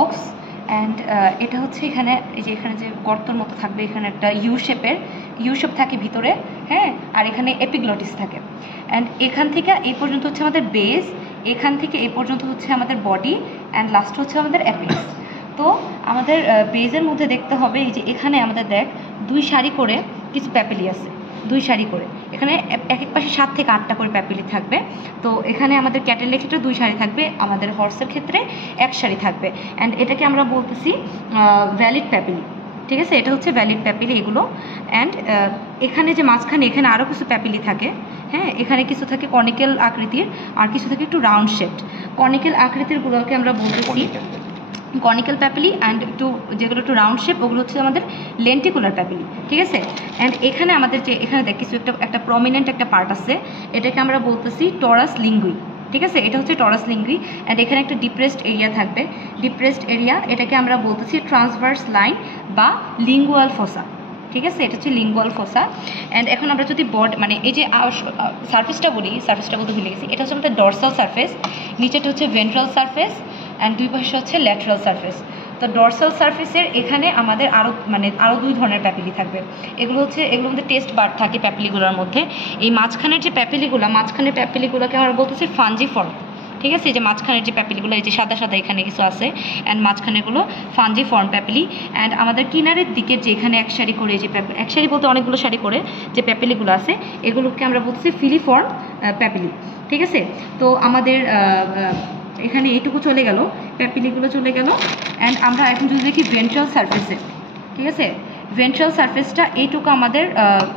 Ox and এটা হচ্ছে এখানে এই যে এখানে যে গর্তর মতো থাকবে, এখানে একটা ইউ শেপ থাকে ভিতরে, হ্যাঁ, আর এখানে এপিগ্লটিস থাকে। অ্যান্ড এখান থেকে এই পর্যন্ত হচ্ছে আমাদের বেস, এখান থেকে এই পর্যন্ত হচ্ছে আমাদের বডি, অ্যান্ড লাস্ট হচ্ছে আমাদের অ্যাপিক্স। তো আমাদের বেজের মধ্যে দেখতে হবে এই যে এখানে আমাদের দেখ 2 সারি করে কিছু প্যাপিলি আছে, 2 সারি করে, এখানে এক এক পাশে 7 থেকে 8টা করে প্যাপিলি থাকবে। তো এখানে আমাদের ক্যাটেলের ক্ষেত্রে 2 সারি থাকবে, আমাদের হর্সের ক্ষেত্রে 1 সারি থাকবে। অ্যান্ড এটাকে আমরা বলতেছি ভ্যালিড প্যাপিলি, ঠিক আছে, এটা হচ্ছে ভ্যালিড প্যাপিলি এগুলো। অ্যান্ড এখানে যে মাঝখানে এখানে আরও কিছু প্যাপিলি থাকে, হ্যাঁ, এখানে কিছু থাকে কনিক্যাল আকৃতির আর কিছু থাকে একটু রাউন্ড শেপড। কনিক্যাল আকৃতিরগুলোকে আমরা বলতেছি কনিক্যাল প্যাপিলি, অ্যান্ড একটু যেগুলো একটু রাউন্ড শেপ ওগুলো হচ্ছে আমাদের লেন্টিকুলার প্যাপিলি, ঠিক আছে। অ্যান্ড এখানে আমাদের যে এখানে দেখ কিছু একটা প্রমিনেন্ট একটা পার্ট আছে, এটাকে আমরা বলতেছি টরাস লিঙ্গুই, ঠিক আছে, এটা হচ্ছে টরাস লিঙ্গুই। অ্যান্ড এখানে একটা ডিপ্রেসড এরিয়া থাকবে, ডিপ্রেসড এরিয়া, এটাকে আমরা বলতেছি ট্রান্সভার্স লাইন বা লিঙ্গুয়াল ফসা, ঠিক আছে, এটা হচ্ছে লিঙ্গুয়াল ফসা। অ্যান্ড এখন আমরা যদি মানে এই যে সারফেসটা বলতে ভুলে গেছি, এটা হচ্ছে আমাদের ডরসাল সারফেস, নিচেটা হচ্ছে ভেন্ট্রাল সারফেস, অ্যান্ড 2 পাশে হচ্ছে ল্যাটারাল সারফেস। তো ডরসাল সারফেসের এখানে আমাদের আরও 2 ধরনের প্যাপিলি থাকবে। এগুলোর মধ্যে টেস্ট বার থাকে প্যাপিলিগুলোর মধ্যে। এই মাঝখানের যে মাঝখানের প্যাপিলিগুলোকে আমরা বলতেছি ফাঞ্জিফর্ম, ঠিক আছে, এই যে মাঝখানের যে প্যাপিলিগুলো এই যে সাদা সাদা এখানে কিছু আছে, অ্যান্ড মাঝখানেগুলো ফাঞ্জিফর্ম প্যাপিলি। অ্যান্ড আমাদের কিনারের দিকের যে এখানে 1 সারি করে যে এক সারি বলতে অনেকগুলো সারি করে যে প্যাপিলিগুলো আছে, এগুলোকে আমরা বলতেছি ফিলিফর্ম প্যাপিলি, ঠিক আছে। তো আমাদের এখানে এইটুকু চলে গেল, প্যাপিলিগুলো চলে গেল। অ্যান্ড আমরা এখন যদি দেখি ভেন্ট্রাল সারফেসে, ঠিক আছে, ভেন্ট্রাল সারফেসটা এইটুকু আমাদের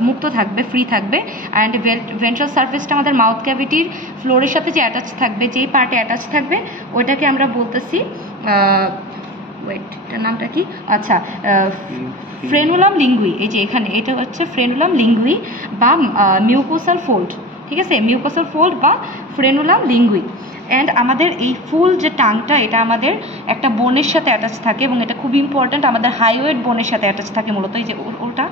মুক্ত থাকবে, ফ্রি থাকবে। অ্যান্ড ভেন্ট্রাল সারফেসটা আমাদের মাউথ ক্যাভিটির ফ্লোরের সাথে যে অ্যাটাচ থাকবে, যেই পার্টে অ্যাটাচ থাকবে ওইটাকে আমরা বলতেছি এটার নামটা কি, আচ্ছা, ফ্রেনুলাম লিঙ্গুই। এই যে এখানে এটা হচ্ছে ফ্রেনুলাম লিঙ্গুই বা মিউকোসাল ফোল্ড, ঠিক আছে, মিউকোসাল ফোল্ড বা ফ্রেনুলাম লিঙ্গুই। অ্যান্ড আমাদের এই ফুল যে টাংটা এটা আমাদের একটা বোনের সাথে অ্যাটাচ থাকে, এবং এটা খুব ইম্পর্ট্যান্ট, আমাদের হাইওয়েড বোনের সাথে অ্যাটাচ থাকে মূলত। এই যে ওটা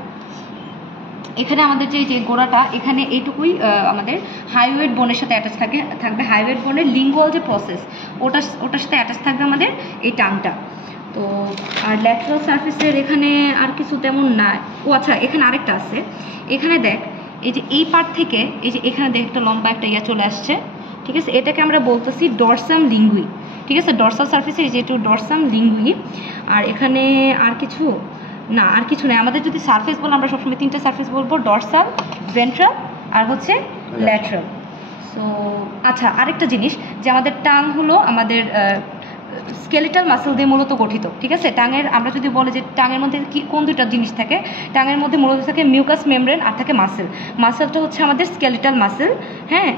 এখানে আমাদের যে গোড়াটা এখানে এইটুকুই আমাদের হাইওয়েড বোনের সাথে অ্যাটাচ থাকবে। হাইওয়েড বোনের লিঙ্গুয়াল যে প্রসেস ওটার সাথে অ্যাটাচ থাকবে আমাদের এই টাংটা। তো আর ল্যাটারাল সারফেসের এখানে আর কিছু তেমন না। ও আচ্ছা, এখানে আরেকটা আছে, এখানে দেখ এই যে এই পার্ট থেকে এই যে এখানে দেখ একটা লম্বা একটা চলে আসছে, ঠিক আছে, এটাকে আমরা বলতেছি ডরসাম লিঙ্গুই, ঠিক আছে, ডরসাল সারফেসে এই যে একটু ডরসাম লিঙ্গুই। আর এখানে আর কিছু নেই। আমাদের যদি সারফেস বলে আমরা সবসময় 3টা সারফেস বলবো, ডরসাল, ভেন্ট্রাল আর হচ্ছে ল্যাটারাল। সো আচ্ছা, আরেকটা জিনিস যে আমাদের টাং হলো আমাদের স্কেলিটাল মাসেল দিয়ে মূলত গঠিত, ঠিক আছে। আমরা যদি বলি যে টাঙের মধ্যে কোন 2টা জিনিস থাকে, টাঙের মধ্যে মূলত থাকে মিউকাস মেমব্রেন আর থাকে মাসেলটা হচ্ছে আমাদের স্কেলিটাল মাসেল, হ্যাঁ।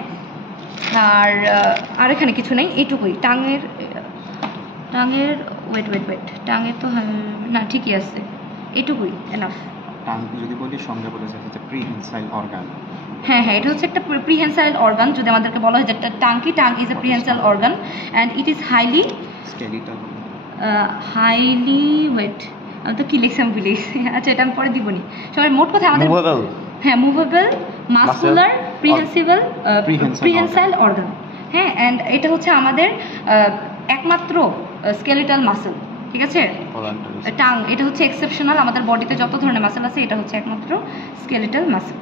আর এখানে কিছু নেই, এইটুকুই টাঙের ওয়েট টাঙের তো না, ঠিকই আছে, এইটুকুই এনাফ। টাং যদি বলি সঙ্গে বলে যে প্রিহেনসাইল অর্গান, হ্যাঁ, এটা হচ্ছে একটা প্রিহেনসাইল অর্গান। যদি আমাদেরকে বলা হয় যে tongue is a prehensile organ and it is highly wet, আমি তো কি লিখছি আমি ভুলে গেছি। আচ্ছা, এটা আমি পরে দিবনি। সবাই মোট কথা আমাদের মুভেবল মাসকুলার প্রিহেনসাইল অর্গান, হ্যাঁ। অ্যান্ড এটা হচ্ছে আমাদের একমাত্র স্কেলিটাল মাসেল, ঠিক আছে। টাং এটা হচ্ছে এক্সেপশনাল, আমাদের বডিতে যত ধরনের মাসেল আছে এটা হচ্ছে একমাত্র স্কেলিটাল মাসেল।